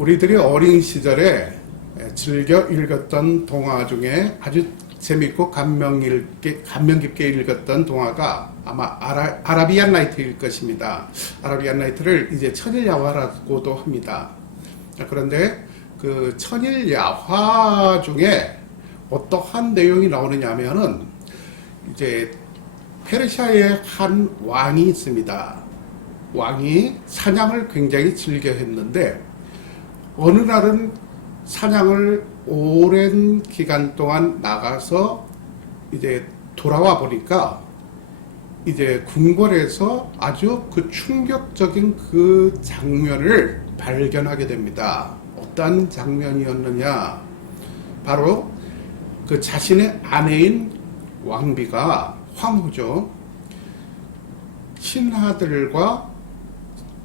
우리들이 어린 시절에 즐겨 읽었던 동화 중에 아주 재밌고 감명 깊게 읽었던 동화가 아마 아라비안 나이트일 것입니다. 아라비안 나이트를 이제 천일야화라고도 합니다. 그런데 그 천일야화 중에 어떠한 내용이 나오느냐 하면은 이제 페르시아의 한 왕이 있습니다. 왕이 사냥을 굉장히 즐겨 했는데 어느 날은 사냥을 오랜 기간 동안 나가서 이제 돌아와 보니까 이제 궁궐에서 아주 그 충격적인 그 장면을 발견하게 됩니다. 어떤 장면이었느냐? 바로 그 자신의 아내인 왕비가 황후죠. 신하들과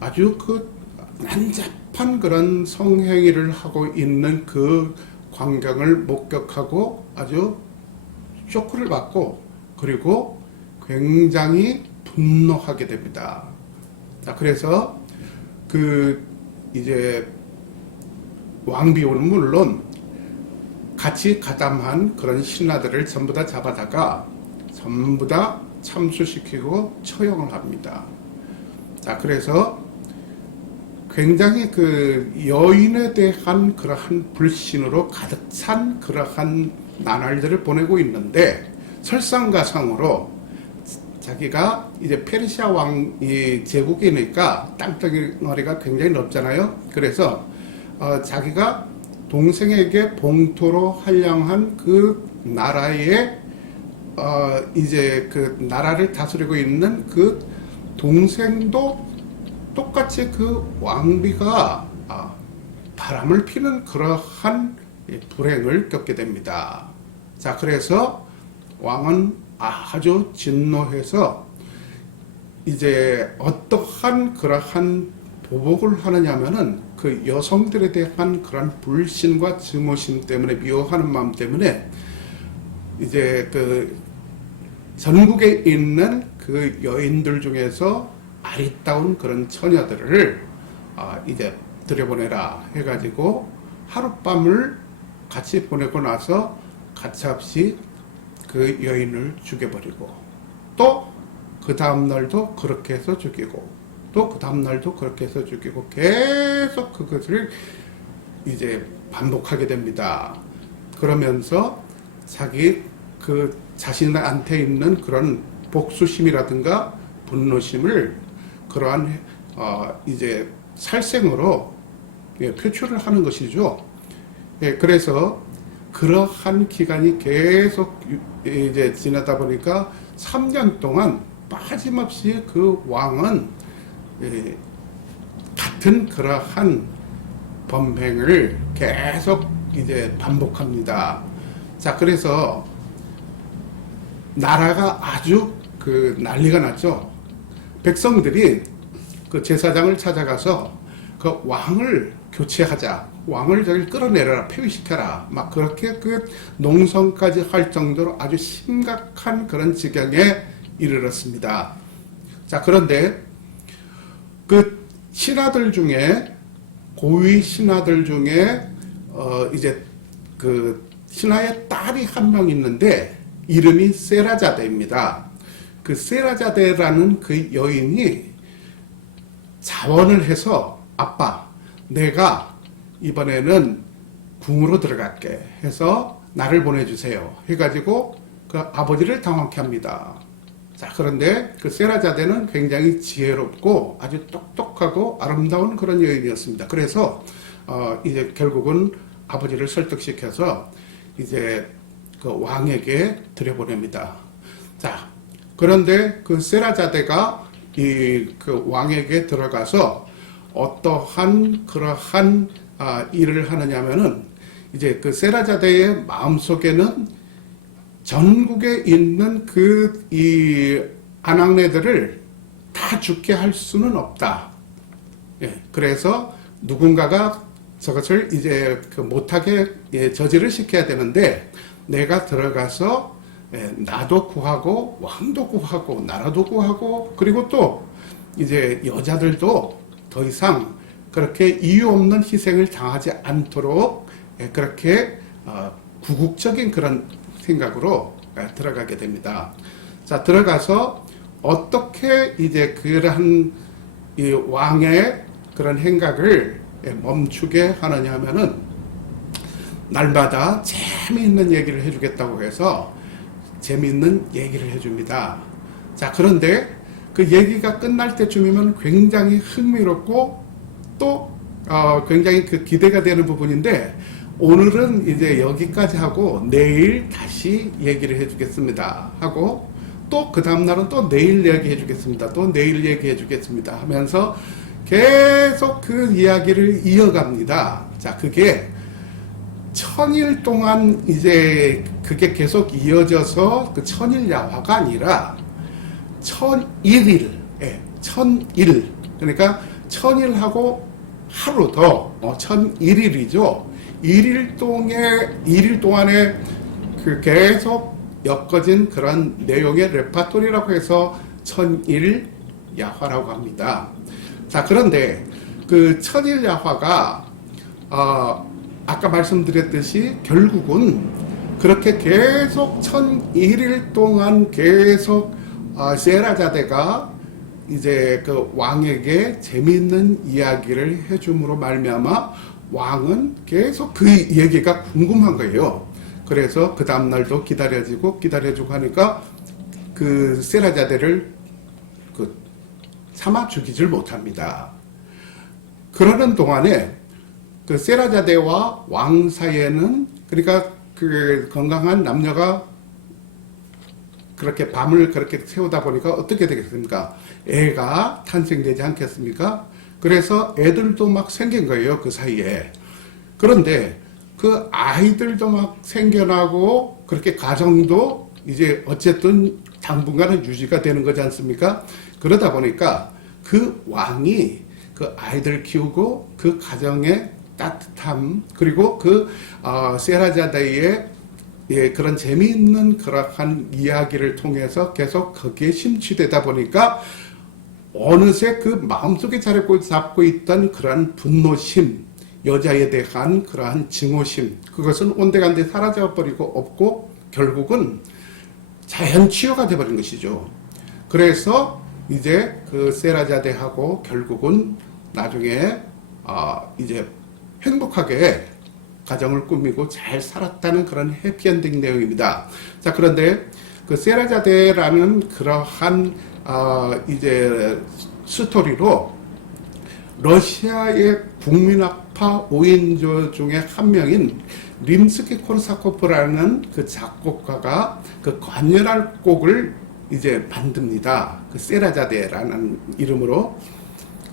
아주 그 난잡한 그런 성행위를 하고 있는 그 광경을 목격하고 아주 쇼크를 받고 그리고 굉장히 분노하게 됩니다. 그래서 그 이제 왕비는 물론 같이 가담한 그런 신하들을 전부 다 잡아다가 전부 다 참수시키고 처형을 합니다. 자, 그래서 굉장히 그 여인에 대한 그러한 불신으로 가득 찬 그러한 나날들을 보내고 있는데 설상가상으로 자기가 이제 페르시아 왕이 제국이니까 땅덩어리가 굉장히 넓잖아요. 그래서 자기가 동생에게 봉토로 할량한 그 나라의 이제 그 나라를 다스리고 있는 그 동생도 똑같이 그 왕비가 바람을 피는 그러한 불행을 겪게 됩니다. 자, 그래서 왕은 아주 진노해서 이제 어떠한 그러한 보복을 하느냐면은 그 여성들에 대한 그런 불신과 증오심 때문에 미워하는 마음 때문에 이제 그 전국에 있는 그 여인들 중에서 아리따운 그런 처녀들을 이제 들여보내라 해가지고 하룻밤을 같이 보내고 나서 가차없이 그 여인을 죽여버리고 또 그 다음날도 그렇게 해서 죽이고 또 그 다음날도 그렇게 해서 죽이고 계속 그것을 이제 반복하게 됩니다. 그러면서 자기 그 자신한테 있는 그런 복수심이라든가 분노심을 그러한 이제 살생으로 표출을 하는 것이죠. 그래서 그러한 기간이 계속 이제 지나다 보니까 3년 동안 빠짐없이 그 왕은 같은 그러한 범행을 계속 이제 반복합니다. 자, 그래서 나라가 아주 그 난리가 났죠. 백성들이 그 제사장을 찾아가서 그 왕을 교체하자, 왕을 저기 끌어내려라, 폐위시켜라, 막 그렇게 그 농성까지 할 정도로 아주 심각한 그런 지경에 이르렀습니다. 자, 그런데 그 신하들 중에 고위 신하들 중에 이제 그 신하의 딸이 한 명 있는데 이름이 세라자데입니다. 그 세라자데라는 그 여인이 자원을 해서 아빠, 내가 이번에는 궁으로 들어갈게 해서 나를 보내주세요 해가지고 그 아버지를 당황케 합니다. 자, 그런데 그 세라자데는 굉장히 지혜롭고 아주 똑똑하고 아름다운 그런 여인이었습니다. 그래서 이제 결국은 아버지를 설득시켜서 이제 그 왕에게 들여보냅니다. 자, 그런데 그 세라자데가 그 왕에게 들어가서 어떠한 그러한 일을 하느냐면은 이제 그 세라자데의 마음속에는 전국에 있는 그 이 아낙네들을 다 죽게 할 수는 없다. 그래서 누군가가 저것을 이제 그 못하게 저지를 시켜야 되는데 내가 들어가서 나도 구하고 왕도 구하고 나라도 구하고 그리고 또 이제 여자들도 더 이상 그렇게 이유 없는 희생을 당하지 않도록 그렇게 구국적인 그런 생각으로 들어가게 됩니다. 자, 들어가서 어떻게 이제 그러한 이 왕의 그런 행각을 멈추게 하느냐 하면은 날마다 재미있는 얘기를 해주겠다고 해서 재미있는 얘기를 해줍니다. 자, 그런데 그 얘기가 끝날 때쯤이면 굉장히 흥미롭고 또 굉장히 그 기대가 되는 부분인데 오늘은 이제 여기까지 하고 내일 다시 얘기를 해주겠습니다 하고 또 그 다음날은 또 내일 얘기해 주겠습니다. 또 내일 얘기해 주겠습니다 하면서 계속 그 이야기를 이어갑니다. 자, 그게 1000일 동안 이제 그게 계속 이어져서 그 1000일 야화가 아니라 1001일, 1001. 그러니까 1000일하고 하루 더, 1001일이죠. 1일 동안에 그 계속 엮어진 그런 내용의 레파토리라고 해서 1001 야화라고 합니다. 자, 그런데 그 1001 야화가, 아까 말씀드렸듯이 결국은 그렇게 계속 1001일 동안 계속 세라자데가 이제 그 왕에게 재미있는 이야기를 해줌으로 말미암아 왕은 계속 그 얘기가 궁금한 거예요. 그래서 그 다음날도 기다려지고 기다려주고 하니까 그 세라자데를 그 삼아 죽이질 못합니다. 그러는 동안에 그 세라자데와 왕 사이에는 그러니까 그 건강한 남녀가 그렇게 밤을 그렇게 세우다 보니까 어떻게 되겠습니까? 애가 탄생되지 않겠습니까? 그래서 애들도 막 생긴 거예요, 그 사이에. 그런데 그 아이들도 막 생겨나고 그렇게 가정도 이제 어쨌든 당분간은 유지가 되는 거지 않습니까? 그러다 보니까 그 왕이 그 아이들 키우고 그 가정의 따뜻함 그리고 그 세라자데의 그런 재미있는 그러한 이야기를 통해서 계속 거기에 심취되다 보니까 어느새 그 마음속에 자리 잡고 있던 그러한 분노심, 여자에 대한 그러한 증오심, 그것은 온데간데 사라져버리고 없고 결국은 자연 치유가 되어버린 것이죠. 그래서 이제 그 세라자데하고 결국은 나중에 이제 행복하게 가정을 꾸미고 잘 살았다는 그런 해피엔딩 내용입니다. 자, 그런데 그 세라자데라는 그러한 이제 스토리로 러시아의 국민학파 5인조 중에 한 명인 림스키-코르사코프라는 그 작곡가가 그 관현할 곡을 이제 만듭니다. 그 세라자데라는 이름으로.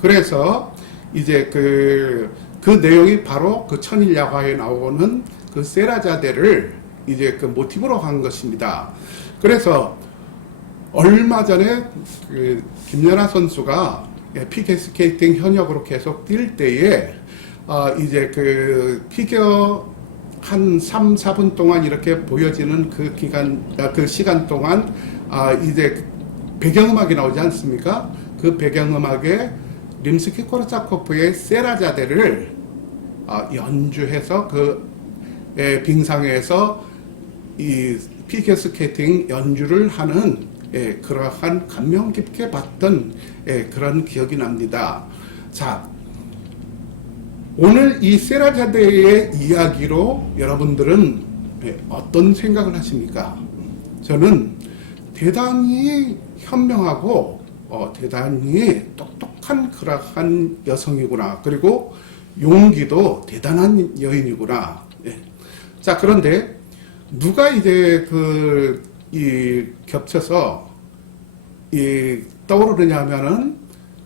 그래서 이제 그 내용이 바로 그 1001 야화에 나오는 그 세라자데를 이제 그 모티브로 한 것입니다. 그래서 얼마 전에 그 김연아 선수가 피겨스케이팅 현역으로 계속 뛸 때에 이제 그 피겨 한 3, 4분 동안 이렇게 보여지는 그 시간 동안 이제 배경음악이 나오지 않습니까? 그 배경음악에 림스키-코르사코프의 세라자데를 연주해서 그 빙상에서 이 피겨스케이팅 연주를 하는 그러한 감명 깊게 봤던 그런 기억이 납니다. 자, 오늘 이 세라자데의 이야기로 여러분들은 어떤 생각을 하십니까? 저는 대단히 현명하고 대단히 똑똑한 그러한 여성이구나. 그리고 용기도 대단한 여인이구나. 자, 그런데 누가 이제 겹쳐서 떠오르느냐 하면은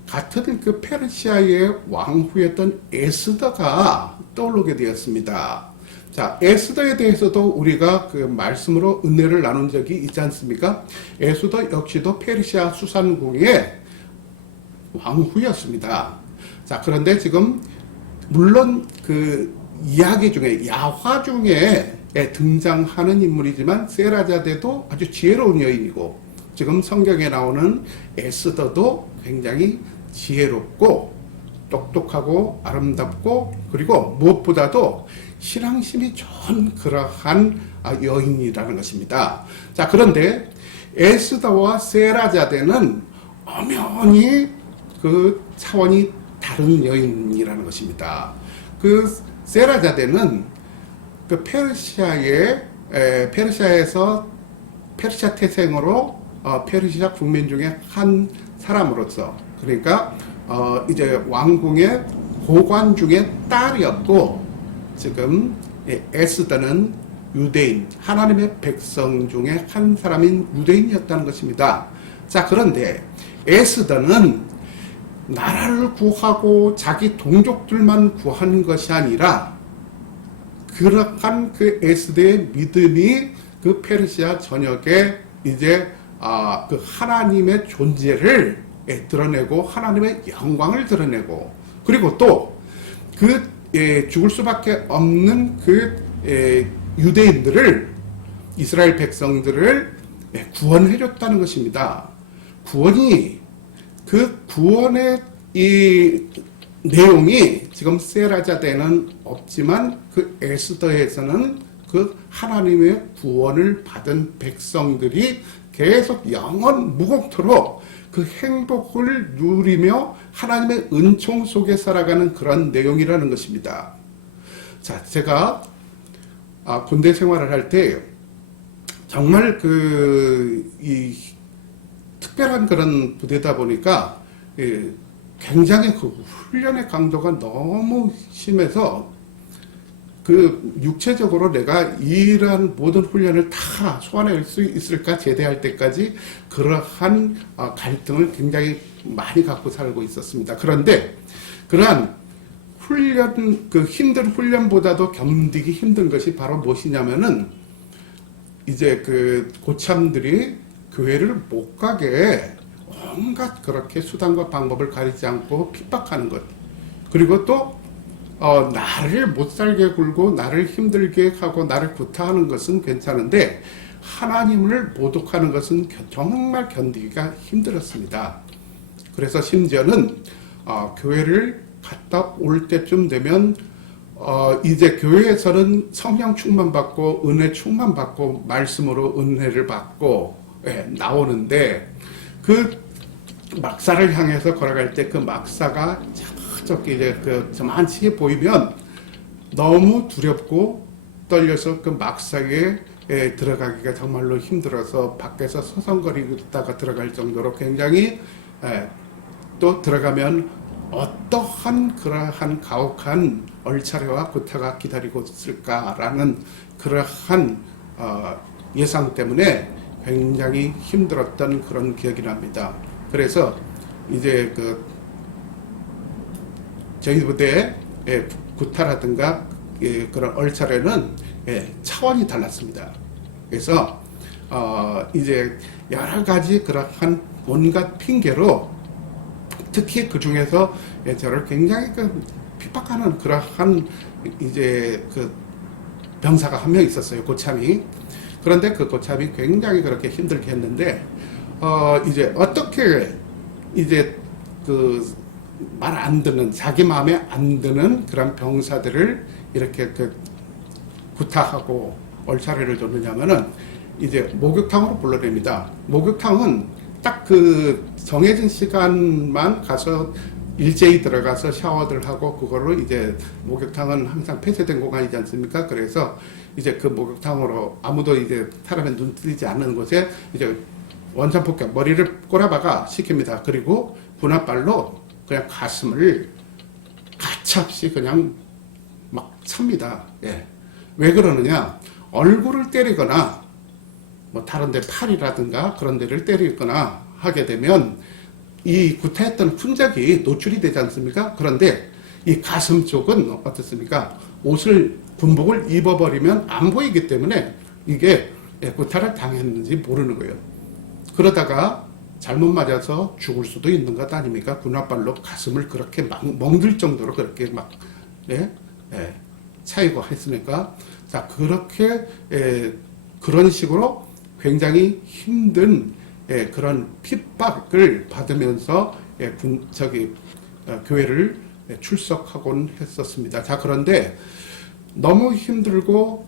같은 그 페르시아의 왕후였던 에스더가 떠오르게 되었습니다. 자, 에스더에 대해서도 우리가 그 말씀으로 은혜를 나눈 적이 있지 않습니까? 에스더 역시도 페르시아 수산궁의 왕후였습니다. 자, 그런데 지금 물론 그 이야기 중에 야화 중에 등장하는 인물이지만 세라자데도 아주 지혜로운 여인이고 지금 성경에 나오는 에스더도 굉장히 지혜롭고 똑똑하고 아름답고 그리고 무엇보다도 신앙심이 좋은 그러한 여인이라는 것입니다. 자, 그런데 에스더와 세라자데는 엄연히 그 차원이 다른 여인이라는 것입니다. 그 세라자데는 그 페르시아에서 페르시아 태생으로 페르시아 국민 중에 한 사람으로서, 그러니까 이제 왕궁의 고관 중에 딸이었고, 지금 에스더는 유대인, 하나님의 백성 중에 한 사람인 유대인이었다는 것입니다. 자, 그런데 에스더는 나라를 구하고 자기 동족들만 구하는 것이 아니라 그러한 그 에스더의 믿음이 그 페르시아 전역에 이제 그 하나님의 존재를 드러내고 하나님의 영광을 드러내고, 그리고 또 그 죽을 수밖에 없는 그 유대인들을, 이스라엘 백성들을 구원해 줬다는 것입니다. 구원이, 그 구원의 이 내용이 지금 세라자데는 없지만 그 에스더에서는 그 하나님의 구원을 받은 백성들이 계속 영원 무곡토록 그 행복을 누리며 하나님의 은총 속에 살아가는 그런 내용이라는 것입니다. 자, 제가 군대 생활을 할 때 정말 이 특별한 그런 부대다 보니까 굉장히 그 훈련의 강도가 너무 심해서 그 육체적으로 내가 이러한 모든 훈련을 다 소화할 수 있을까, 제대할 때까지 그러한 갈등을 굉장히 많이 갖고 살고 있었습니다. 그런데 그러한 훈련, 그 힘든 훈련보다도 견디기 힘든 것이 바로 무엇이냐면은 이제 그 고참들이 교회를 못 가게 온갖 그렇게 수단과 방법을 가리지 않고 핍박하는 것. 그리고 또 나를 못 살게 굴고 나를 힘들게 하고 나를 구타하는 것은 괜찮은데 하나님을 모독하는 것은 정말 견디기가 힘들었습니다. 그래서 심지어는 교회를 갔다 올 때쯤 되면 이제 교회에서는 성령 충만 받고 은혜 충만 받고 말씀으로 은혜를 받고 나오는데, 그 막사를 향해서 걸어갈 때 그 막사가 저기 이제 그 저만치 보이면 너무 두렵고 떨려서 그 막사에 들어가기가 정말로 힘들어서 밖에서 서성거리다가 들어갈 정도로 굉장히 또 들어가면 어떠한 그러한 가혹한 얼차려와 구타가 기다리고 있을까라는 그러한 예상 때문에 굉장히 힘들었던 그런 기억이 납니다. 그래서 이제 저희 부대의 구타라든가 그런 얼차려는 차원이 달랐습니다. 그래서 이제 여러 가지 그러한 온갖 핑계로, 특히 그 중에서 저를 굉장히 핍박하는 그러한 이제 그 병사가 한 명 있었어요, 고참이. 그런데 그 고참이 굉장히 그렇게 힘들게 했는데 이제 어떻게 이제 그 말 안 듣는, 자기 마음에 안 드는 그런 병사들을 이렇게 구타하고 얼차려를 줬느냐면은 이제 목욕탕으로 불러냅니다. 목욕탕은 딱 그 정해진 시간만 가서 일제히 들어가서 샤워들 하고, 그걸로 이제 목욕탕은 항상 폐쇄된 공간이지 않습니까? 그래서 이제 그 목욕탕으로 아무도 이제 사람의 눈 뜨지 않는 곳에 이제 원천 폭격, 머리를 꼬라박아 시킵니다. 그리고 분합발로 그냥 가슴을 가차없이 그냥 막 찹니다. 왜 그러느냐? 얼굴을 때리거나 뭐 다른 데 팔이라든가 그런 데를 때리거나 하게 되면 이 구타했던 흔적이 노출이 되지 않습니까? 그런데 이 가슴 쪽은 어떻습니까? 군복을 입어버리면 안 보이기 때문에 이게 구타를 당했는지 모르는 거예요. 그러다가 잘못 맞아서 죽을 수도 있는 것 아닙니까? 군합발로 가슴을 그렇게 멍들 정도로 그렇게 막 차이고 했으니까, 자, 그렇게 그런 식으로 굉장히 힘든 그런 핍박을 받으면서 교회를 출석하곤 했었습니다. 자, 그런데 너무 힘들고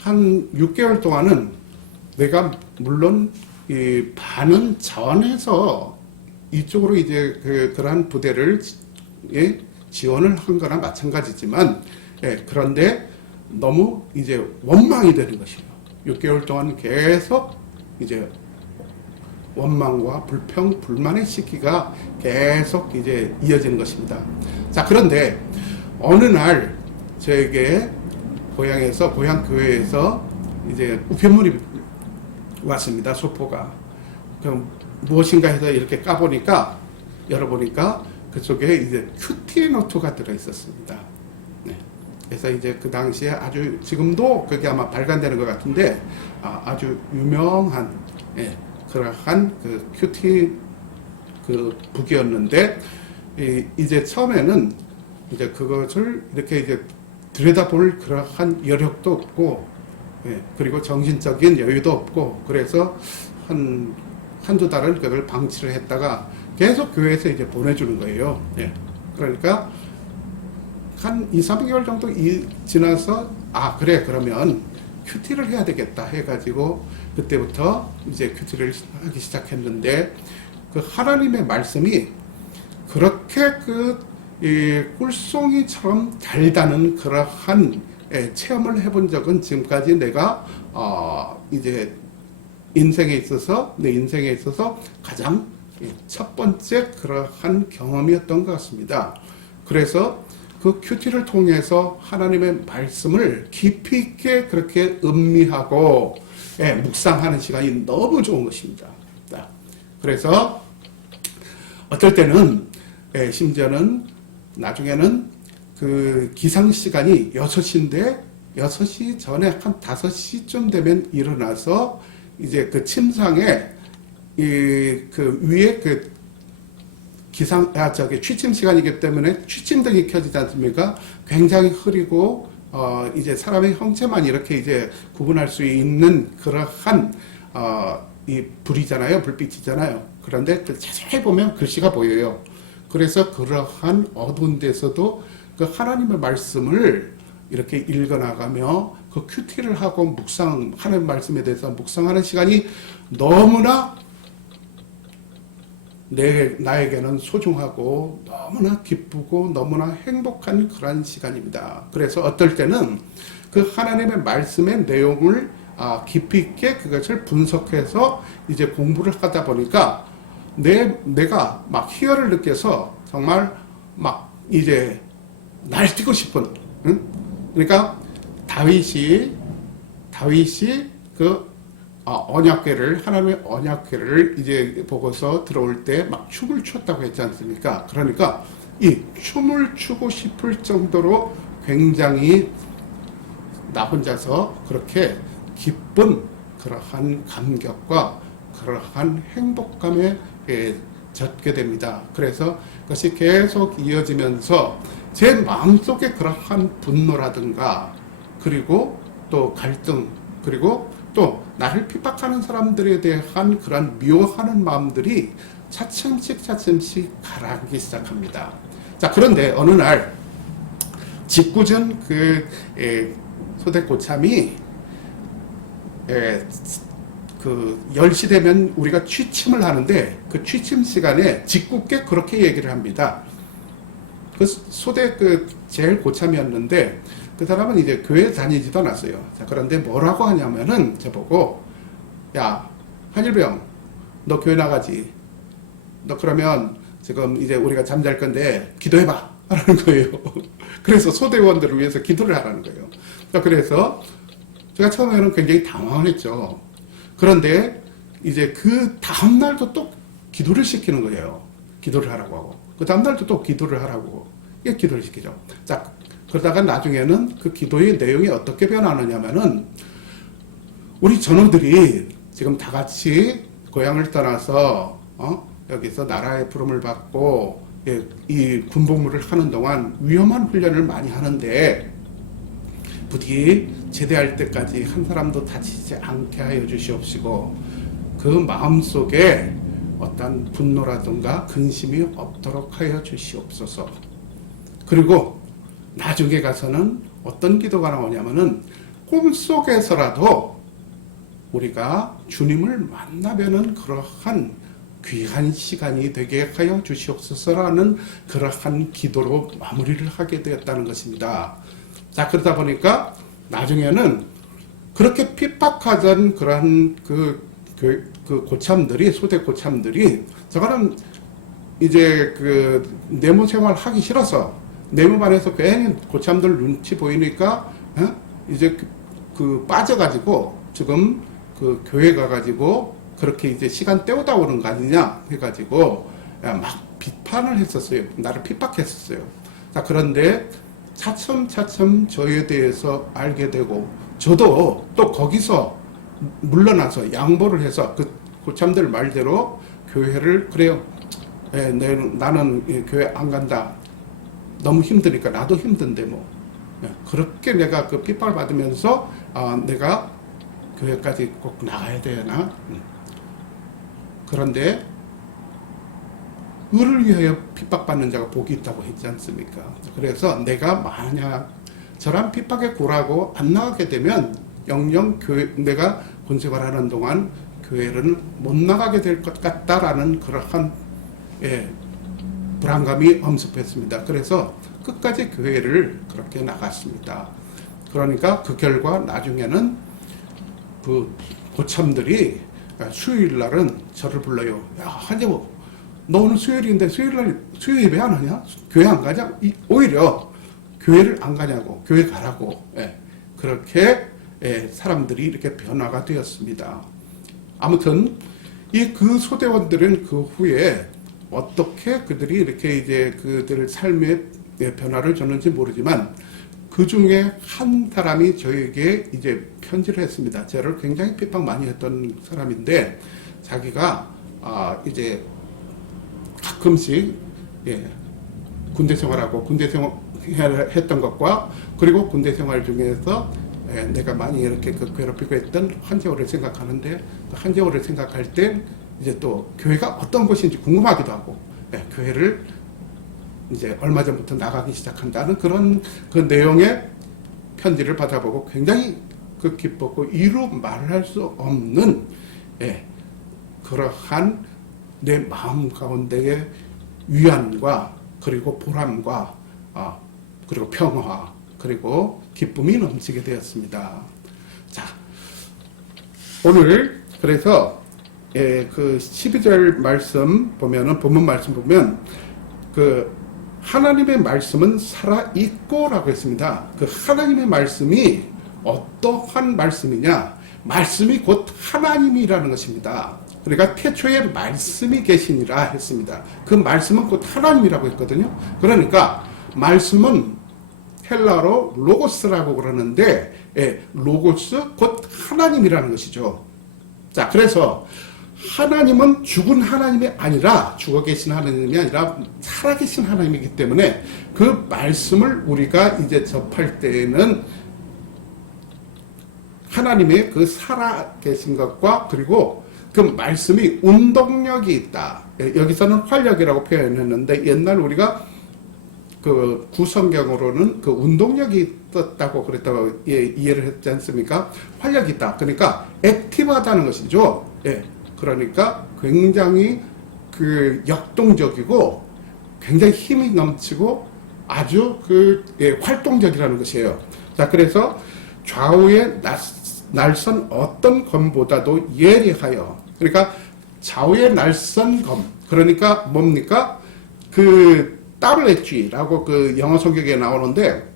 한 6개월 동안은 내가 물론 이 반은 자원해서 이쪽으로 이제 그러한 부대를 지원을 한 거나 마찬가지지만, 그런데 너무 이제 원망이 되는 것이에요. 6개월 동안 계속 이제 원망과 불평, 불만의 시기가 계속 이제 이어지는 것입니다. 자, 그런데 어느 날 저에게 고향 교회에서 이제 우편물이 왔습니다. 소포가. 그럼 무엇인가 해서 이렇게 까보니까, 열어보니까 그쪽에 이제 큐티 노트가 들어 있었습니다. 네. 그래서 이제 그 당시에 아주, 지금도 그게 아마 발간되는 것 같은데, 아주 유명한, 그러한 그 큐티 그 북이었는데, 이제 처음에는 이제 그것을 이렇게 이제 들여다볼 그러한 여력도 없고, 그리고 정신적인 여유도 없고, 그래서 한두 달을 그걸 방치를 했다가 계속 교회에서 이제 보내주는 거예요. 그러니까 한 2, 3개월 정도 지나서, 그래, 그러면 큐티를 해야 되겠다 해가지고 그때부터 이제 큐티를 하기 시작했는데, 그 하나님의 말씀이 그렇게 꿀송이처럼 달다는 그러한 체험을 해본 적은 지금까지 내가 이제 내 인생에 있어서 가장 첫 번째 그러한 경험이었던 것 같습니다. 그래서 그 큐티를 통해서 하나님의 말씀을 깊이 있게 그렇게 음미하고 묵상하는 시간이 너무 좋은 것입니다. 그래서 어떨 때는 심지어는 나중에는 그 기상 시간이 6시인데 6시 전에 한 5시쯤 되면 일어나서 이제 그 침상에 그 위에 그 취침 시간이기 때문에 취침등이 켜지지 않습니까? 굉장히 흐리고 이제 사람의 형체만 이렇게 이제 구분할 수 있는 그러한 이 불이잖아요, 불빛이잖아요. 그런데 자세히 보면 글씨가 보여요. 그래서 그러한 어두운 데서도 그 하나님의 말씀을 이렇게 읽어나가며 그 큐티를 하고 하나님의 말씀에 대해서 묵상하는 시간이 너무나 나에게는 소중하고 너무나 기쁘고 너무나 행복한 그런 시간입니다. 그래서 어떨 때는 그 하나님의 말씀의 내용을 깊이 있게 그것을 분석해서 이제 공부를 하다 보니까 내가 막 희열을 느껴서 정말 막 이제 날뛰고 싶은, 그러니까 다윗이 그 언약궤를, 하나님의 언약궤를 이제 보고서 들어올 때 막 춤을 췄다고 했지 않습니까? 그러니까 이 춤을 추고 싶을 정도로 굉장히 나 혼자서 그렇게 기쁜 그러한 감격과 그러한 행복감에 젖게 됩니다. 그래서 그것이 계속 이어지면서 제 마음속에 그러한 분노라든가, 그리고 또 갈등, 그리고 또 나를 핍박하는 사람들에 대한 그런 미워하는 마음들이 차츰씩 가라앉기 시작합니다. 자, 그런데 어느 날 짓궂은 그 소대 고참이 그 10시 되면 우리가 취침을 하는데 그 취침 시간에 짓궂게 그렇게 얘기를 합니다. 그 소대 제일 고참이었는데 그 사람은 이제 교회 다니지도 않았어요. 자, 그런데 뭐라고 하냐면은 저보고, 야, 한일병, 너 교회 나가지. 너 그러면 지금 이제 우리가 잠잘 건데 기도해봐. 하는 거예요. 그래서 소대원들을 위해서 기도를 하라는 거예요. 그래서 제가 처음에는 굉장히 당황을 했죠. 그런데 이제 그 다음날도 또 기도를 시키는 거예요. 기도를 하라고 하고. 그 다음날도 또 기도를 하라고. 이게 기도를 시키죠. 자, 그러다가 나중에는 그 기도의 내용이 어떻게 변하느냐면은, 우리 전우들이 지금 다 같이 고향을 떠나서, 여기서 나라의 부름을 받고, 이 군복무를 하는 동안 위험한 훈련을 많이 하는데, 부디 제대할 때까지 한 사람도 다치지 않게 하여 주시옵시고, 그 마음속에 어떤 분노라든가 근심이 없도록 하여 주시옵소서. 그리고 나중에 가서는 어떤 기도가 나오냐면은 꿈속에서라도 우리가 주님을 만나뵈는 그러한 귀한 시간이 되게 하여 주시옵소서라는 그러한 기도로 마무리를 하게 되었다는 것입니다. 자, 그러다 보니까 나중에는 그렇게 핍박하던 그러한 그 고참들이, 소대 고참들이, 저거는 이제 그 내무 생활 하기 싫어서 내무반에서 괜히 고참들 눈치 보이니까 이제 그 빠져가지고 지금 그 교회 가가지고 그렇게 이제 시간 때우다 오는 거 아니냐 해가지고 막 비판을 했었어요. 나를 핍박했었어요. 자, 그런데 차츰차츰 저에 대해서 알게 되고, 저도 또 거기서 물러나서 양보를 해서 그 고참들 말대로 교회를, 그래요. 나는 교회 안 간다. 너무 힘드니까 나도 힘든데 뭐. 그렇게 내가 그 핍박을 받으면서 내가 교회까지 꼭 나가야 되나? 그런데 의를 위하여 핍박받는 자가 복이 있다고 했지 않습니까? 그래서 내가 만약 저런 핍박에 굴하고 안 나가게 되면 영영 교회, 내가 군생활하는 동안 교회를 못 나가게 될 것 같다라는 그러한 불안감이 엄습했습니다. 그래서 끝까지 교회를 그렇게 나갔습니다. 그러니까 그 결과 나중에는 그 고참들이 수요일 날은 저를 불러요. 야, 한재호, 너 오늘 수요일인데 수요일날 수요 예배 안 하냐? 교회 안 가냐? 오히려 교회를 안 가냐고, 교회 가라고. 그렇게 사람들이 이렇게 변화가 되었습니다. 아무튼 그 소대원들은 그 후에 어떻게 그들이 이렇게 이제 그들의 삶의 변화를 줬는지 모르지만, 그 중에 한 사람이 저에게 이제 편지를 했습니다. 저를 굉장히 핍박 많이 했던 사람인데, 자기가 이제 가끔씩 군대 생활하고 군대 생활 했던 것과, 그리고 군대 생활 중에서 내가 많이 이렇게 괴롭히고 했던 한재호를 생각하는데, 한재호를 생각할 때 이제 또 교회가 어떤 곳인지 궁금하기도 하고, 교회를 이제 얼마 전부터 나가기 시작한다는 그런 그 내용의 편지를 받아보고 굉장히 기뻤고, 이루 말할 수 없는 그러한 내 마음 가운데의 위안과, 그리고 보람과 그리고 평화, 그리고 기쁨이 넘치게 되었습니다. 자, 오늘 그래서 그 12절 말씀 보면은, 본문 말씀 보면 그 하나님의 말씀은 살아있고 라고 했습니다. 그 하나님의 말씀이 어떠한 말씀이냐? 말씀이 곧 하나님이라는 것입니다. 그러니까 태초에 말씀이 계시니라 했습니다. 그 말씀은 곧 하나님이라고 했거든요. 그러니까 말씀은 헬라어로 로고스라고 그러는데, 로고스 곧 하나님이라는 것이죠. 자, 그래서 하나님은 죽은 하나님이 아니라, 죽어 계신 하나님이 아니라 살아계신 하나님이기 때문에 그 말씀을 우리가 이제 접할 때에는 하나님의 그 살아계신 것과, 그리고 그 말씀이 운동력이 있다. 여기서는 활력이라고 표현했는데, 옛날 우리가 그 구성경으로는 그 운동력이 있었다고 그랬다고 이해를 했지 않습니까? 활력이 있다. 그러니까 액티브하다는 것이죠. 그러니까 굉장히 그 역동적이고 굉장히 힘이 넘치고 아주 활동적이라는 것이에요. 자, 그래서 좌우에 날선 어떤 검보다도 예리하여, 그러니까 좌우에 날선 검, 그러니까 뭡니까? 그 WH라고 그 영어 성경에 나오는데,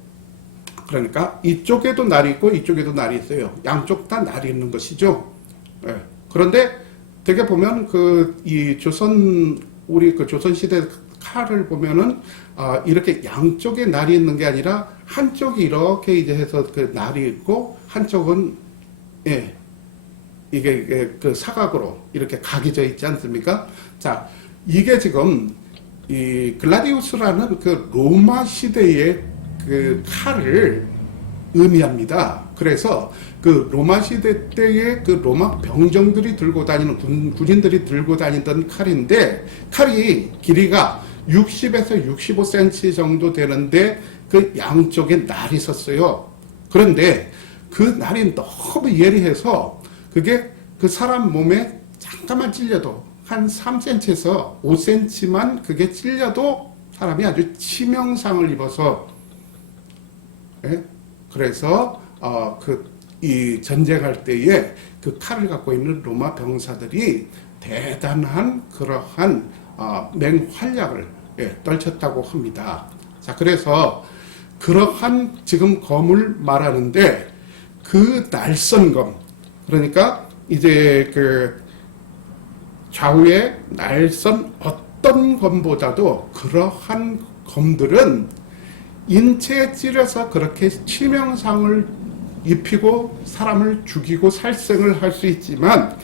그러니까 이쪽에도 날이 있고 이쪽에도 날이 있어요. 양쪽 다 날이 있는 것이죠. 그런데 되게 보면 이 우리 그 조선시대 칼을 보면은 이렇게 양쪽에 날이 있는 게 아니라 한쪽이 이렇게 이제 해서 그 날이 있고, 한쪽은 이게 그 사각으로 이렇게 각이져 있지 않습니까? 자, 이게 지금 이 글라디우스라는 그 로마 시대의 그 칼을 의미합니다. 그래서 그 로마 시대 때의 그 로마 병정들이 들고 다니는 군인들이 들고 다니던 칼인데, 칼이 길이가 60에서 65cm 정도 되는데 그 양쪽에 날이 섰어요. 그런데 그 날이 너무 예리해서 그게 그 사람 몸에 잠깐만 찔려도 한 3cm에서 5cm만 그게 찔려도 사람이 아주 치명상을 입어서, 예? 그래서 이 전쟁할 때에 그 칼을 갖고 있는 로마 병사들이 대단한 그러한 맹활약을 떨쳤다고 합니다. 자, 그래서 그러한 지금 검을 말하는데 그 날선 검, 그러니까 이제 그 좌우에 날선 어떤 검보다도 그러한 검들은 인체에 찌려서 그렇게 치명상을 입히고 사람을 죽이고 살생을 할 수 있지만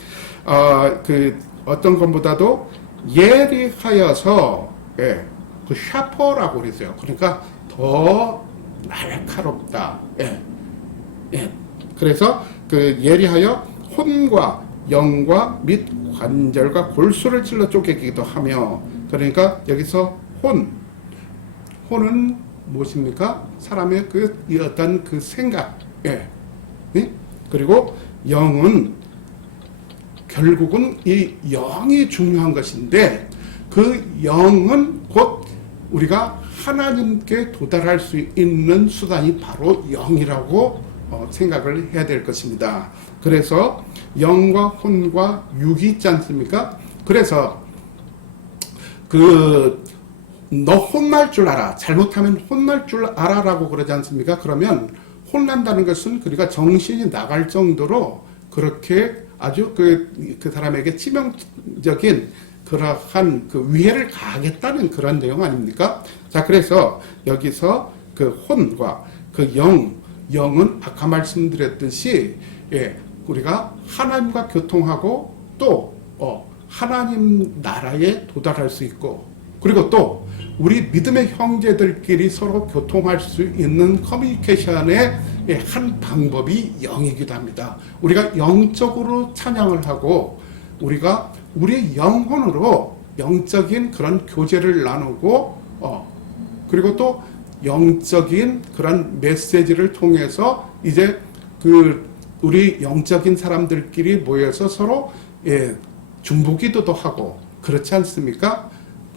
그 어떤 검보다도 예리하여서 그 샤퍼라고 그랬어요. 그러니까 더 날카롭다. 그래서 그 예리하여 혼과 영과 및 관절과 골수를 찔러 쪼개기도 하며, 그러니까 여기서 혼은 무엇입니까? 사람의 그 어떤 그 생각, 그리고 영은 결국은 이 영이 중요한 것인데 그 영은 곧 우리가 하나님께 도달할 수 있는 수단이 바로 영이라고 생각을 해야 될 것입니다. 그래서 영과 혼과 육이 있지 않습니까? 그래서 너 혼날 줄 알아. 잘못하면 혼날 줄 알아라고 그러지 않습니까? 그러면 혼난다는 것은 그러니까 정신이 나갈 정도로 그렇게 아주 그 사람에게 치명적인 그러한 그 위해를 가하겠다는 그런 내용 아닙니까? 자, 그래서 여기서 그 혼과 그 영은 아까 말씀드렸듯이 우리가 하나님과 교통하고 또 하나님 나라에 도달할 수 있고, 그리고 또 우리 믿음의 형제들끼리 서로 교통할 수 있는 커뮤니케이션의 한 방법이 영이기도 합니다. 우리가 영적으로 찬양을 하고 우리가 우리 영혼으로 영적인 그런 교제를 나누고 그리고 또 영적인 그런 메시지를 통해서 이제 우리 영적인 사람들끼리 모여서 서로 중보기도도 하고 그렇지 않습니까?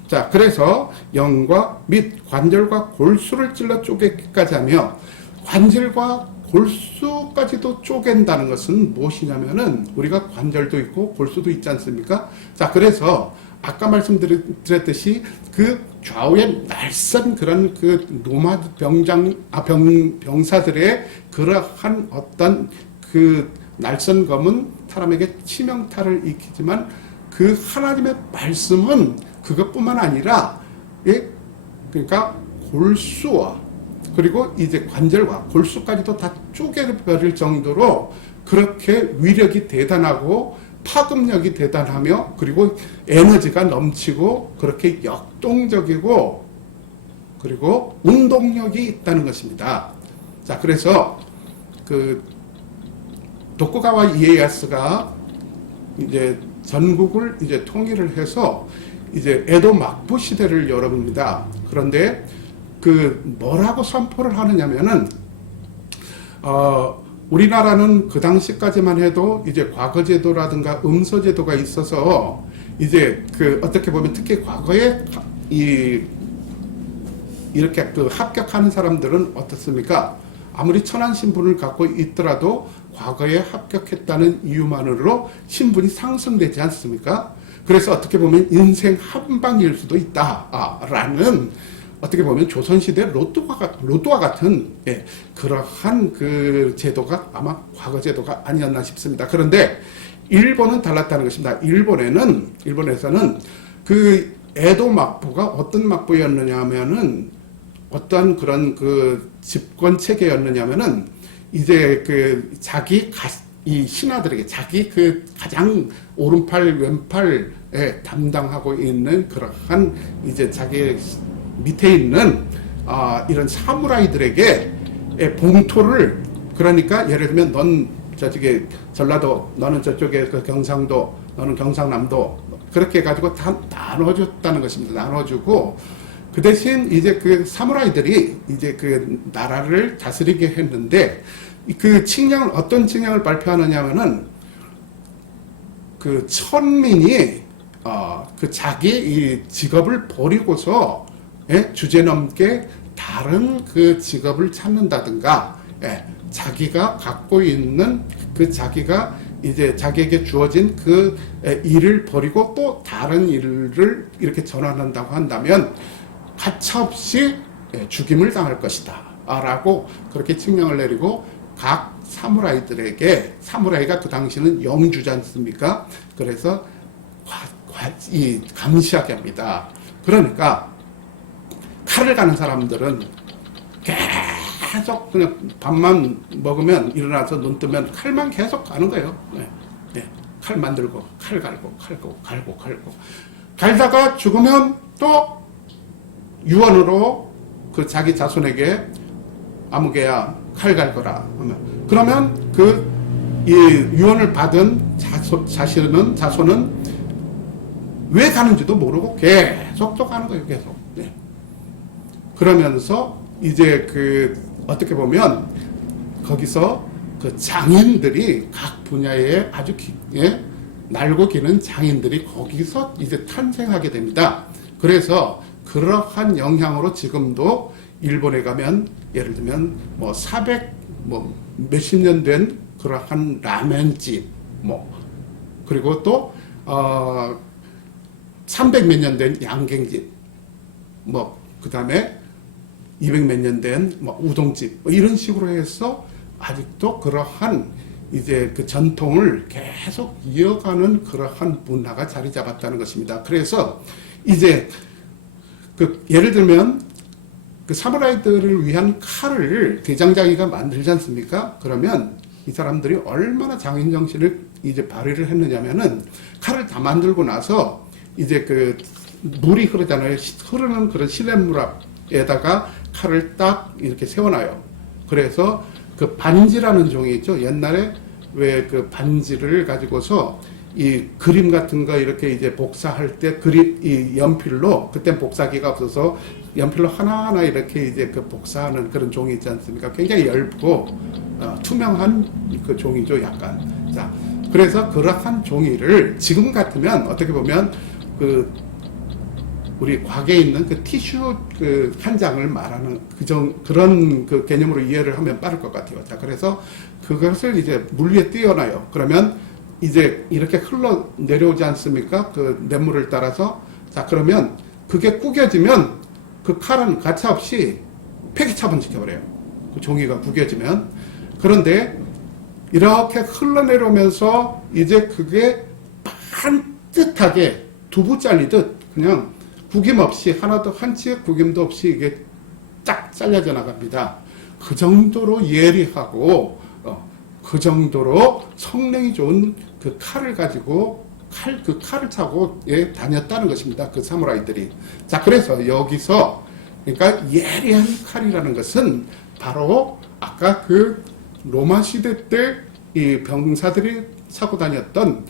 자, 그래서 영과 및 관절과 골수를 찔러 쪼개기까지 하며, 관절과 골수까지도 쪼갠다는 것은 무엇이냐면은 우리가 관절도 있고 골수도 있지 않습니까? 자, 그래서 아까 말씀드렸듯이 그 좌우에 날선 그런 그 로마 병사들의 그러한 어떤 그 날선 검은 사람에게 치명타를 일으키지만 그 하나님의 말씀은 그것뿐만 아니라 그러니까 골수와 그리고 이제 관절과 골수까지도 다 쪼개버릴 정도로 그렇게 위력이 대단하고 파급력이 대단하며 그리고 에너지가 넘치고 그렇게 역동적이고 그리고 운동력이 있다는 것입니다. 자, 그래서 그 도쿠가와 이에야스가 이제 전국을 이제 통일을 해서 이제 에도 막부 시대를 열어봅니다. 그런데 그 뭐라고 선포를 하느냐면은 우리나라는 그 당시까지만 해도 이제 과거제도라든가 음서제도가 있어서 이제 그 어떻게 보면 특히 과거에 이렇게 그 합격하는 사람들은 어떻습니까? 아무리 천한 신분을 갖고 있더라도 과거에 합격했다는 이유만으로 신분이 상승되지 않습니까? 그래서 어떻게 보면 인생 한방일 수도 있다라는 어떻게 보면 조선시대 로또와 같은 그러한 그 제도가 아마 과거 제도가 아니었나 싶습니다. 그런데 일본은 달랐다는 것입니다. 일본에서는 그 에도 막부가 어떤 막부였느냐 하면은 어떤 그런 그 집권 체계였느냐면은 이제 그 이 신하들에게 자기 그 가장 오른팔 왼팔에 담당하고 있는 그러한 이제 자기 밑에 있는 이런 사무라이들에게 봉토를, 그러니까 예를 들면 넌 저쪽에 전라도, 너는 저쪽에 그 경상도, 너는 경상남도 그렇게 해가지고 다 나눠줬다는 것입니다. 나눠주고 그 대신 이제 그 사무라이들이 이제 그 나라를 다스리게 했는데 그 칙령을 어떤 칙령을 발표하느냐면은 그 천민이 그 자기 이 직업을 버리고서 주제넘게 다른 그 직업을 찾는다든가 자기가 갖고 있는 그 자기가 이제 자기에게 주어진 그 일을 버리고 또 다른 일을 이렇게 전환한다고 한다면 가차없이 죽임을 당할 것이다 라고 그렇게 칙령을 내리고 각 사무라이들에게 사무라이가 그 당시는 영주지 않습니까? 그래서 감시하게 합니다. 그러니까 칼을 가는 사람들은 계속 그냥 밥만 먹으면 일어나서 눈 뜨면 칼만 계속 가는 거예요. 칼만 들고 칼 갈고 갈다가 죽으면 또 유언으로 그 자기 자손에게 아무개야 칼 갈 거라 하면 그러면 그 이 유언을 받은 자손은 왜 가는지도 모르고 계속 또 가는 거예요. 계속. 그러면서 이제 그 어떻게 보면 거기서 그 장인들이 각 분야에 아주 날고 기는 장인들이 거기서 이제 탄생하게 됩니다. 그래서 그러한 영향으로 지금도 일본에 가면 예를 들면 뭐 400 몇십 년 된 그러한 라멘집 그리고 또 300 몇 년 된 양갱집 그 다음에 200 몇 년 된 우동집 이런 식으로 해서 아직도 그러한 이제 그 전통을 계속 이어가는 그러한 문화가 자리 잡았다는 것입니다. 그래서 이제 그 예를 들면 그 사무라이들을 위한 칼을 대장장이가 만들지 않습니까? 그러면 이 사람들이 얼마나 장인 정신을 이제 발휘를 했느냐면은 칼을 다 만들고 나서 이제 그 물이 흐르잖아요. 흐르는 그런 시냇물 앞에다가 칼을 딱 이렇게 세워놔요. 그래서 그 반지라는 종이 있죠. 옛날에 왜 그 반지를 가지고서 이 그림 같은 거 이렇게 이제 복사할 때 이 연필로 그때 복사기가 없어서 연필로 하나하나 이렇게 이제 그 복사하는 그런 종이 있지 않습니까? 굉장히 얇고 투명한 그 종이죠, 약간. 자, 그래서 그러한 종이를 지금 같으면 어떻게 보면 그 우리 곽에 있는 그 티슈 그 한 장을 말하는 그런 그 개념으로 이해를 하면 빠를 것 같아요. 자, 그래서 그것을 이제 물 위에 띄워놔요. 그러면 이제 이렇게 흘러 내려오지 않습니까? 그 냇물을 따라서. 자, 그러면 그게 구겨지면 그 칼은 가차없이 폐기처분시켜버려요. 그 종이가 구겨지면. 그런데 이렇게 흘러내려오면서 이제 그게 반듯하게 두부 잘리듯 그냥 구김 없이 하나도 한치의 구김도 없이 이게 쫙 잘려져 나갑니다. 그 정도로 예리하고 그 정도로 성능이 좋은 그 칼을 가지고 그 칼을 차고 다녔다는 것입니다. 그 사무라이들이. 자, 그래서 여기서 그러니까 예리한 칼이라는 것은 바로 아까 그 로마 시대 때 이 병사들이 차고 다녔던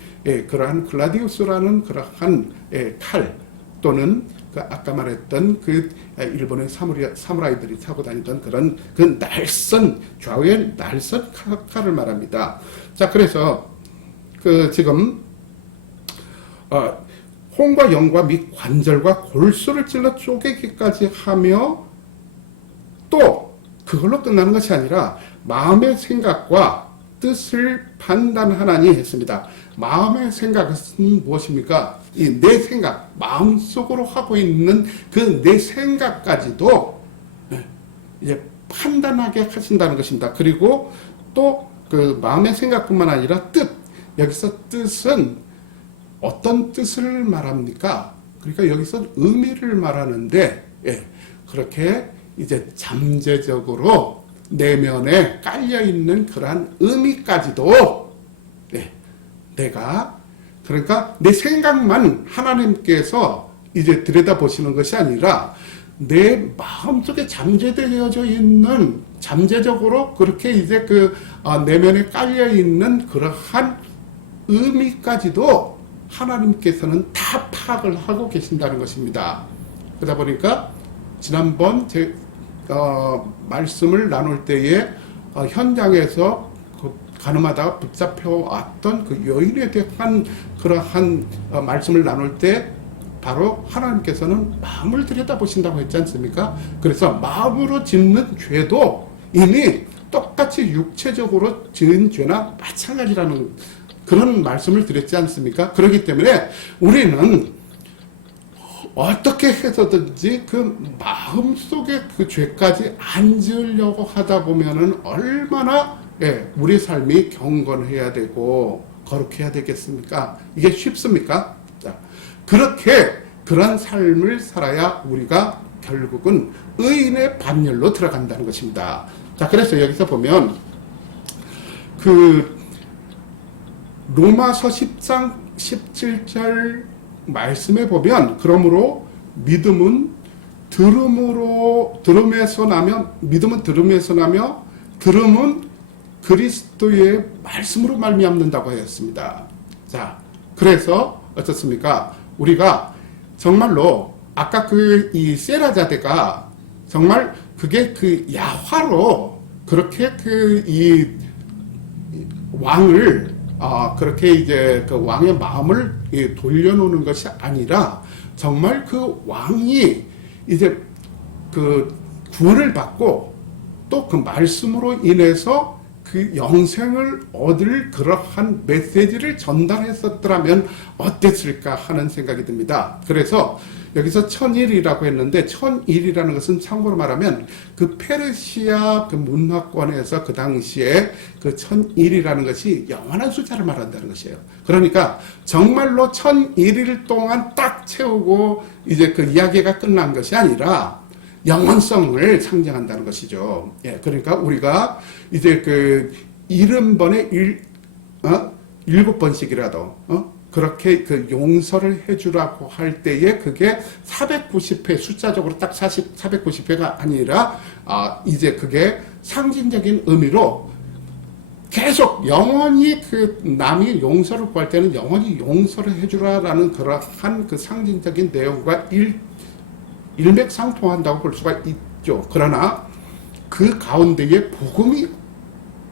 그러한 글라디우스라는 그러한 칼 또는 그 아까 말했던 그 일본의 사무라이들이 차고 다니던 그런 그 좌우의 날선 칼을 말합니다. 자, 그래서 그 지금 홍과 영과 및 관절과 골수를 찔러 쪼개기까지 하며 또 그걸로 끝나는 것이 아니라 마음의 생각과 뜻을 판단하나니 했습니다. 마음의 생각은 무엇입니까? 이 내 생각, 마음속으로 하고 있는 그 내 생각까지도 이제 판단하게 하신다는 것입니다. 그리고 또 그 마음의 생각뿐만 아니라 뜻, 여기서 뜻은 어떤 뜻을 말합니까? 그러니까 여기서 의미를 말하는데 그렇게 이제 잠재적으로 내면에 깔려있는 그러한 의미까지도 내가 그러니까 내 생각만 하나님께서 이제 들여다보시는 것이 아니라 내 마음속에 잠재되어져 있는 잠재적으로 그렇게 이제 그 내면에 깔려있는 그러한 의미까지도 하나님께서는 다 파악을 하고 계신다는 것입니다. 그러다 보니까 지난번 말씀을 나눌 때에 현장에서 가늠하다가 붙잡혀 왔던 그 여인에 대한 그러한 말씀을 나눌 때 바로 하나님께서는 마음을 들여다보신다고 했지 않습니까? 그래서 마음으로 짓는 죄도 이미 똑같이 육체적으로 지은 죄나 마찬가지라는 그런 말씀을 드렸지 않습니까? 그렇기 때문에 우리는 어떻게 해서든지 그 마음속에 그 죄까지 안 지으려고 하다 보면은 얼마나 우리 삶이 경건해야 되고 거룩해야 되겠습니까? 이게 쉽습니까? 자, 그런 삶을 살아야 우리가 결국은 의인의 반열로 들어간다는 것입니다. 자, 그래서 여기서 보면 로마서 10장 17절 말씀에 보면 그러므로 믿음은 들음에서 나며 들음은 그리스도의 말씀으로 말미암는다고 하였습니다. 자, 그래서 어떻습니까? 우리가 정말로 아까 이 세라자데가 정말 그게 야화로 그렇게 이 왕을 그렇게 이제 그 왕의 마음을 돌려놓는 것이 아니라 정말 그 왕이 이제 그 구원을 받고 또 그 말씀으로 인해서 그 영생을 얻을 그러한 메시지를 전달했었더라면 어땠을까 하는 생각이 듭니다. 그래서 여기서 천일이라고 했는데 천일이라는 것은 참고로 말하면 그 페르시아 그 문화권에서 그 당시에 그 천일이라는 것이 영원한 숫자를 말한다는 것이에요. 그러니까 정말로 1001일 동안 딱 채우고 이제 그 이야기가 끝난 것이 아니라 영원성을 상징한다는 것이죠. 예, 그러니까 우리가 이제 그 70번에 7번씩이라도 그렇게 그 용서를 해주라고 할 때에 그게 490회 숫자적으로 딱 490회가 아니라 이제 그게 상징적인 의미로 계속 영원히 그 남이 용서를 구할 때는 영원히 용서를 해주라라는 그러한 그 상징적인 내용과 일맥상통한다고 볼 수가 있죠. 그러나 그 가운데에 복음이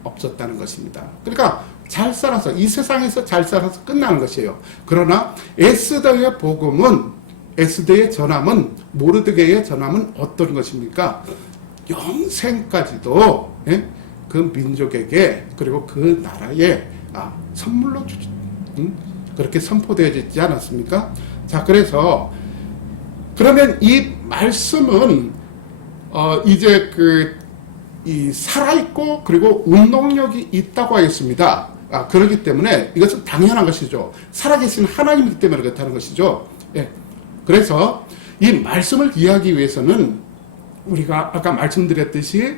없었다는 것입니다. 그러니까 잘 살아서 이 세상에서 잘 살아서 끝나는 것이에요. 그러나 에스더의 복음은 에스더의 전함은 모르드게의 전함은 어떤 것입니까? 영생까지도 그 민족에게 그리고 그 나라에 선물로 그렇게 선포되어지지 않았습니까? 자, 그래서 그러면 이 말씀은 이제 이 살아있고 그리고 운동력이 있다고 하였습니다. 그렇기 때문에 이것은 당연한 것이죠. 살아계신 하나님이기 때문에 그렇다는 것이죠. 예. 그래서 이 말씀을 이해하기 위해서는 우리가 아까 말씀드렸듯이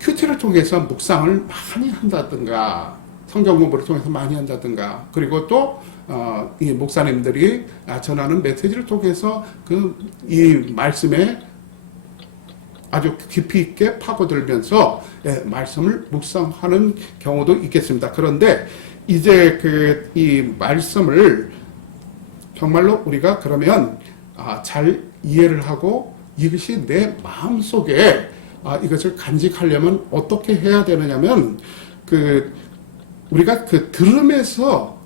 큐티를 통해서 묵상을 많이 한다든가 성경 공부를 통해서 많이 한다든가 그리고 또 이 목사님들이 전하는 메시지를 통해서 이 말씀에 아주 깊이 있게 파고들면서 말씀을 묵상하는 경우도 있겠습니다. 그런데 이제 이 말씀을 정말로 우리가 그러면 잘 이해를 하고 이것이 내 마음속에 이것을 간직하려면 어떻게 해야 되느냐면 우리가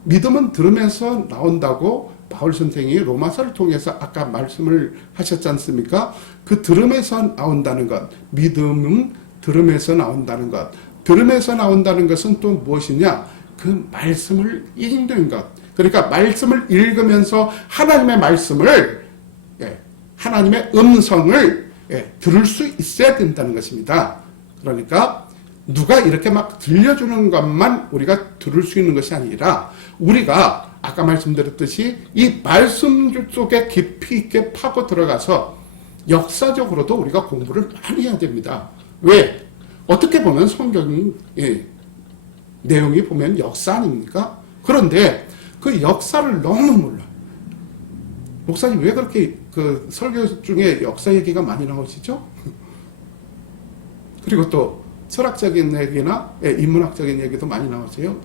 믿음은 들음에서 나온다고 바울 선생이 로마서를 통해서 아까 말씀을 하셨지 않습니까? 그 들음에서 나온다는 것, 믿음은 들음에서 나온다는 것, 들음에서 나온다는 것은 또 무엇이냐? 그 말씀을 읽는 것. 그러니까 말씀을 읽으면서 하나님의 말씀을, 하나님의 음성을 들을 수 있어야 된다는 것입니다. 그러니까 누가 이렇게 막 들려주는 것만 우리가 들을 수 있는 것이 아니라 우리가 아까 말씀드렸듯이 이 말씀 속에 깊이 있게 파고 들어가서 역사적으로도 우리가 공부를 많이 해야 됩니다. 왜? 어떻게 보면 성경 내용이 보면 역사 아닙니까? 그런데 그 역사를 너무 몰라요. 목사님 왜 그렇게 그 설교 중에 역사 얘기가 많이 나오시죠? 그리고 또 철학적인 얘기나 인문학적인 얘기도 많이 나오세요.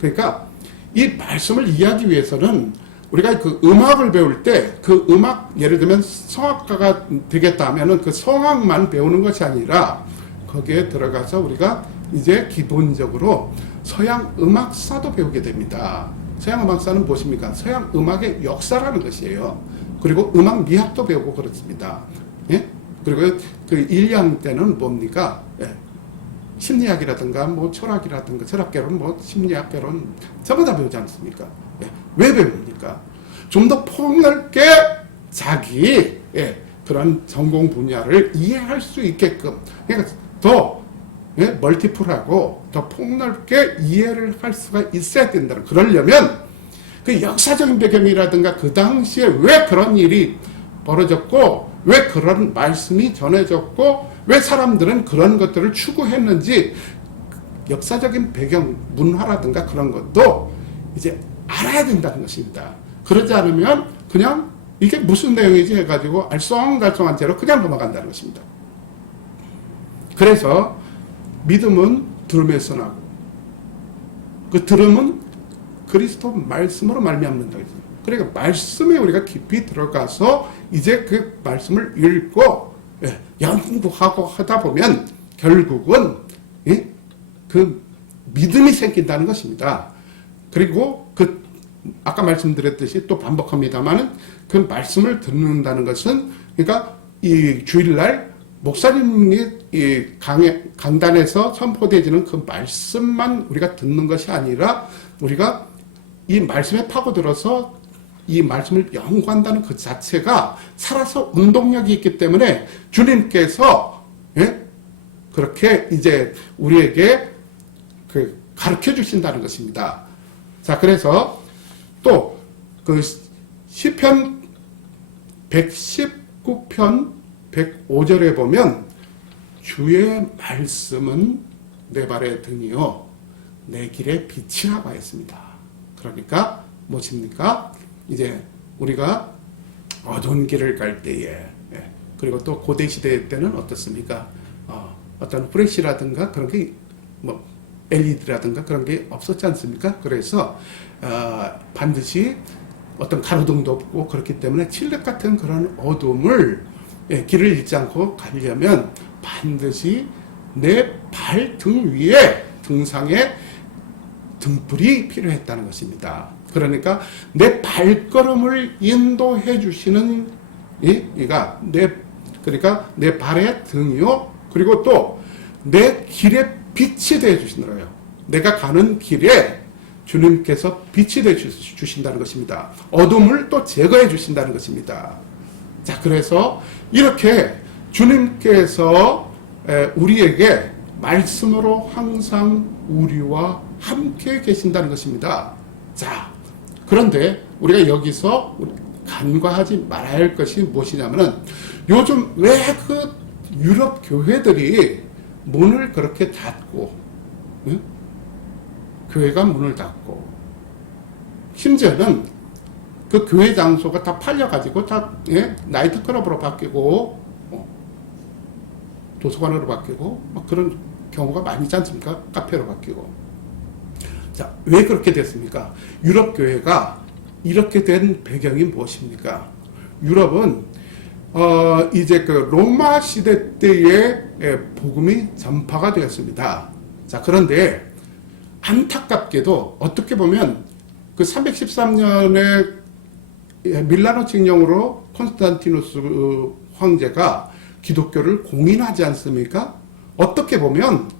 그러니까 이 말씀을 이해하기 위해서는 우리가 그 음악을 배울 때 그 음악 예를 들면 성악가가 되겠다 하면은 그 성악만 배우는 것이 아니라 거기에 들어가서 우리가 이제 기본적으로 서양 음악사도 배우게 됩니다. 서양 음악사는 무엇입니까? 서양 음악의 역사라는 것이에요. 그리고 음악 미학도 배우고 그렇습니다. 예? 그리고 그 1년 때는 뭡니까? 예. 심리학이라든가 뭐 철학이라든가 철학개론 뭐 심리학개론 전부 다 배우지 않습니까? 예. 왜 배웁니까? 좀 더 폭넓게 자기 그런 전공 분야를 이해할 수 있게끔 그러니까 더 멀티플하고 더 폭넓게 이해를 할 수가 있어야 된다는 그러려면 그 역사적인 배경이라든가 그 당시에 왜 그런 일이 벌어졌고 왜 그런 말씀이 전해졌고 왜 사람들은 그런 것들을 추구했는지 역사적인 배경 문화라든가 그런 것도 이제 알아야 된다는 것입니다. 그러지 않으면 그냥 이게 무슨 내용이지 해가지고 알쏭달쏭한 채로 그냥 넘어간다는 것입니다. 그래서 믿음은 들음에서 나고 그 들음은 그리스도 말씀으로 말미암는다. 그러니까 말씀에 우리가 깊이 들어가서 이제 그 말씀을 읽고 연구하고 하다 보면 결국은 그 믿음이 생긴다는 것입니다. 그리고 그 아까 말씀드렸듯이 또 반복합니다만은 그 말씀을 듣는다는 것은 그러니까 이 주일날 목사님이 이 강단에서 선포되지는 그 말씀만 우리가 듣는 것이 아니라 우리가 이 말씀에 파고들어서 이 말씀을 연구한다는 그 자체가 살아서 운동력이 있기 때문에 주님께서 그렇게 이제 우리에게 그 가르쳐 주신다는 것입니다. 자, 그래서 또 그 시편 119편 105절에 보면 주의 말씀은 내 발의 등이요 내 길의 빛이라고 했습니다. 그러니까 무엇입니까? 이제 우리가 어두운 길을 갈 때에 그리고 또 고대 시대 때는 어떻습니까? 어떤 프레시라든가 그런 게 뭐 LED라든가 그런 게 없었지 않습니까? 그래서 반드시 어떤 가로등도 없고 그렇기 때문에 칠흑 같은 그런 어둠을 길을 잃지 않고 가려면 반드시 내 발등 위에 등상에 등불이 필요했다는 것입니다. 그러니까 내 발걸음을 인도해 주시는 그러니까 내 발의 등이요 그리고 또 내 길에 빛이 되어 주시더라요. 내가 가는 길에 주님께서 빛이 되어 주신다는 것입니다. 어둠을 또 제거해 주신다는 것입니다. 자, 그래서 이렇게 주님께서 우리에게 말씀으로 항상 우리와 함께 계신다는 것입니다. 자, 그런데 우리가 여기서 간과하지 말아야 할 것이 무엇이냐면은 요즘 왜 그 유럽 교회들이 문을 그렇게 닫고 교회가 문을 닫고 심지어는 그 교회 장소가 다 팔려가지고 다 나이트클럽으로 바뀌고 도서관으로 바뀌고 막 그런 경우가 많이 있지 않습니까? 카페로 바뀌고. 자, 왜 그렇게 됐습니까? 유럽 교회가 이렇게 된 배경이 무엇입니까? 유럽은 이제 그 로마 시대 때에 복음이 전파가 되었습니다. 자, 그런데 안타깝게도 어떻게 보면 그 313년에 밀라노 칙령으로 콘스탄티누스 황제가 기독교를 공인하지 않습니까? 어떻게 보면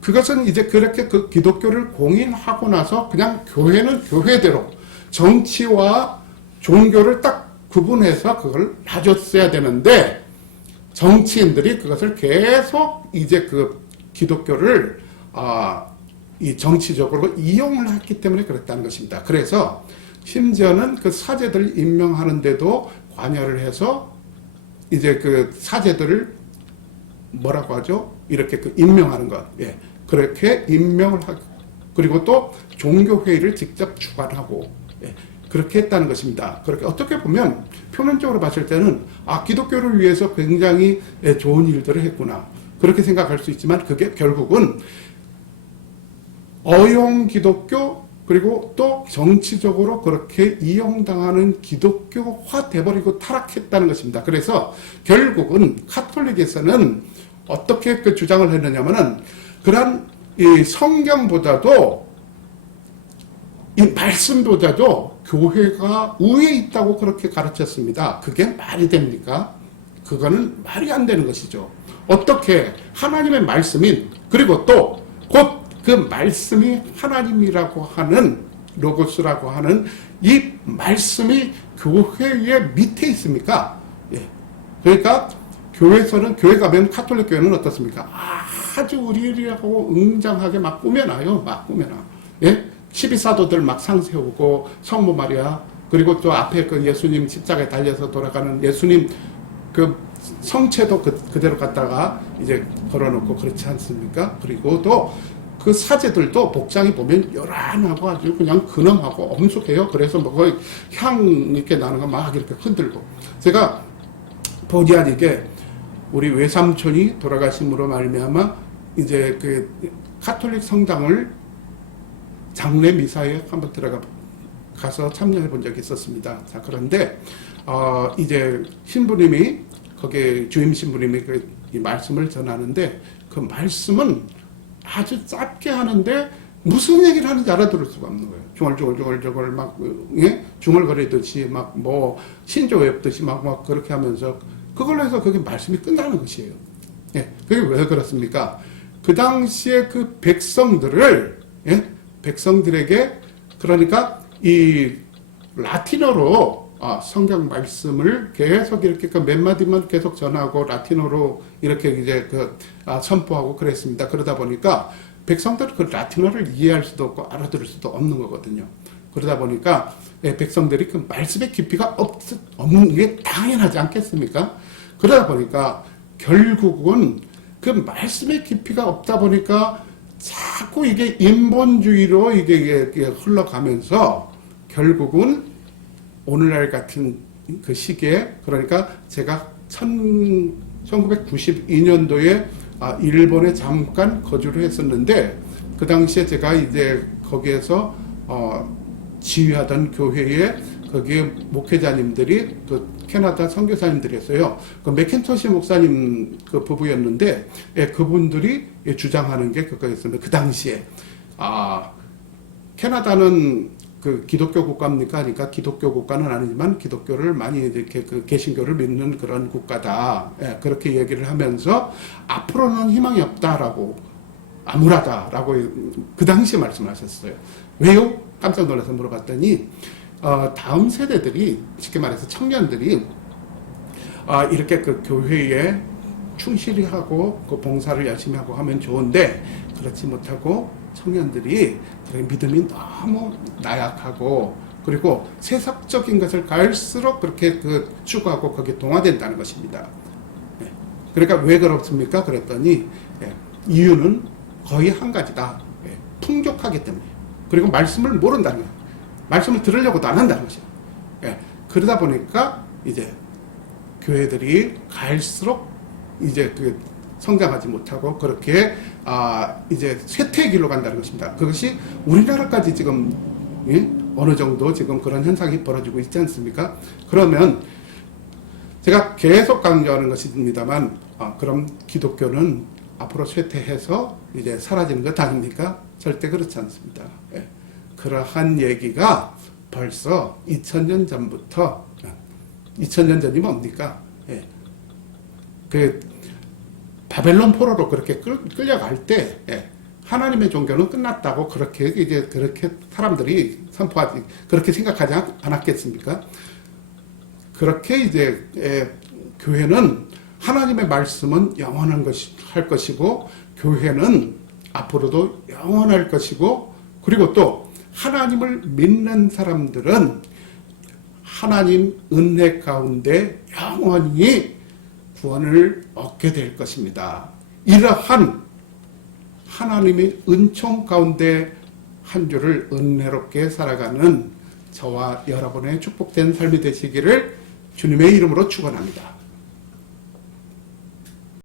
그것은 이제 그렇게 그 기독교를 공인하고 나서 그냥 교회는 교회대로 정치와 종교를 딱 구분해서 그걸 놔줬어야 되는데 정치인들이 그것을 계속 이제 그 기독교를 이 정치적으로 이용을 했기 때문에 그랬다는 것입니다. 그래서 심지어는 그 사제들 임명하는데도 관여를 해서 이제 그 사제들을 뭐라고 하죠? 이렇게 그 임명하는 것. 그렇게 임명을 하고 그리고 또 종교회의를 직접 주관하고 그렇게 했다는 것입니다. 그렇게 어떻게 보면 표면적으로 봤을 때는 기독교를 위해서 굉장히 좋은 일들을 했구나 그렇게 생각할 수 있지만 그게 결국은 어용 기독교 그리고 또 정치적으로 그렇게 이용당하는 기독교화 돼버리고 타락했다는 것입니다. 그래서 결국은 카톨릭에서는 어떻게 그 주장을 했느냐면은 그런 이 성경보다도 이 말씀보다도 교회가 우위에 있다고 그렇게 가르쳤습니다. 그게 말이 됩니까? 그거는 말이 안 되는 것이죠. 어떻게 하나님의 말씀인 그리고 또 곧 그 말씀이 하나님이라고 하는 로고스라고 하는 이 말씀이 교회의 밑에 있습니까? 예. 그러니까 교회에서는 교회 가면 카톨릭 교회는 어떻습니까? 아주 우리라고 웅장하게 막 꾸며놔요. 막 꾸며놔. 예? 12사도들 막 상 세우고 성모 마리아 그리고 또 앞에 그 예수님 십자가에 달려서 돌아가는 예수님 그 성체도 그대로 갖다가 이제 걸어놓고 그렇지 않습니까? 그리고 또 그 사제들도 복장이 보면 요란하고 아주 그냥 근엄하고 엄숙해요. 그래서 뭐 거의 향 이렇게 나는 거 막 이렇게 흔들고. 제가 본의 아니게 우리 외삼촌이 돌아가심으로 말미암아 이제 그 카톨릭 성당을 장례 미사에 한번 가서 참여해 본 적이 있었습니다. 자, 그런데 이제 신부님이 거기에 주임 신부님이 이 말씀을 전하는데 그 말씀은 아주 짧게 하는데 무슨 얘기를 하는지 알아들을 수가 없는 거예요. 중얼중얼 막 예? 중얼거리듯이 막 뭐 신조 외우듯이 막 그렇게 하면서 그걸로 해서 그게 말씀이 끝나는 것이에요. 예, 그게 왜 그렇습니까? 그 당시에 그 백성들을 예? 백성들에게 그러니까 이 라틴어로 성경 말씀을 계속 이렇게 그 몇 마디만 계속 전하고 라틴어로 이렇게 이제 선포하고 그랬습니다. 그러다 보니까 백성들은 그 라틴어를 이해할 수도 없고 알아들을 수도 없는 거거든요. 그러다 보니까 백성들이 그 말씀의 깊이가 없는 게 당연하지 않겠습니까? 그러다 보니까 결국은 그 말씀의 깊이가 없다 보니까 자꾸 이게 인본주의로 이게 흘러가면서 결국은 오늘날 같은 그 시기에 그러니까 제가 1992년도에 일본에 잠깐 거주를 했었는데 그 당시에 제가 이제 거기에서 지휘하던 교회에 거기에 목회자님들이 그 캐나다 선교사님들이었어요. 그 맥켄토시 목사님 그 부부였는데 그분들이 주장하는 게 그거였습니다. 그 당시에 캐나다는 그 기독교 국가입니까? 그러니까 기독교 국가는 아니지만 기독교를 많이 이렇게 그 개신교를 믿는 그런 국가다. 그렇게 얘기를 하면서 앞으로는 희망이 없다라고 암울하다라고 그 당시에 말씀하셨어요. 왜요? 깜짝 놀라서 물어봤더니 다음 세대들이 쉽게 말해서 청년들이 이렇게 그 교회에 충실히 하고 그 봉사를 열심히 하고 하면 좋은데 그렇지 못하고 청년들이 믿음이 너무 나약하고 그리고 세상적인 것을 갈수록 그렇게 그 추구하고 거기에 동화된다는 것입니다. 그러니까 왜 그렇습니까? 그랬더니 이유는 거의 한 가지다. 풍족하기 때문에. 그리고 말씀을 모른다는 거예요. 말씀을 들으려고도 안 한다는 것이에요. 그러다 보니까 이제 교회들이 갈수록 이제 그 성장하지 못하고 그렇게 이제 쇠퇴의 길로 간다는 것입니다. 그것이 우리나라까지 지금 어느 정도 지금 그런 현상이 벌어지고 있지 않습니까? 그러면 제가 계속 강조하는 것입니다만 그럼 기독교는 앞으로 쇠퇴해서 이제 사라지는 것 아닙니까? 절대 그렇지 않습니다. 그러한 얘기가 벌써 2000년 전부터 2000년 전이 뭡니까? 그 바벨론 포로로 그렇게 끌려갈 때 하나님의 종교는 끝났다고 그렇게 이제 그렇게 사람들이 선포하지 그렇게 생각하지 않았겠습니까? 그렇게 이제 교회는 하나님의 말씀은 영원한 할 것이고 교회는 앞으로도 영원할 것이고 그리고 또 하나님을 믿는 사람들은 하나님 은혜 가운데 영원히 구원을 얻게 될 것입니다. 이러한 하나님의 은총 가운데 한 주를 은혜롭게 살아가는 저와 여러분의 축복된 삶이 되시기를 주님의 이름으로 축원합니다.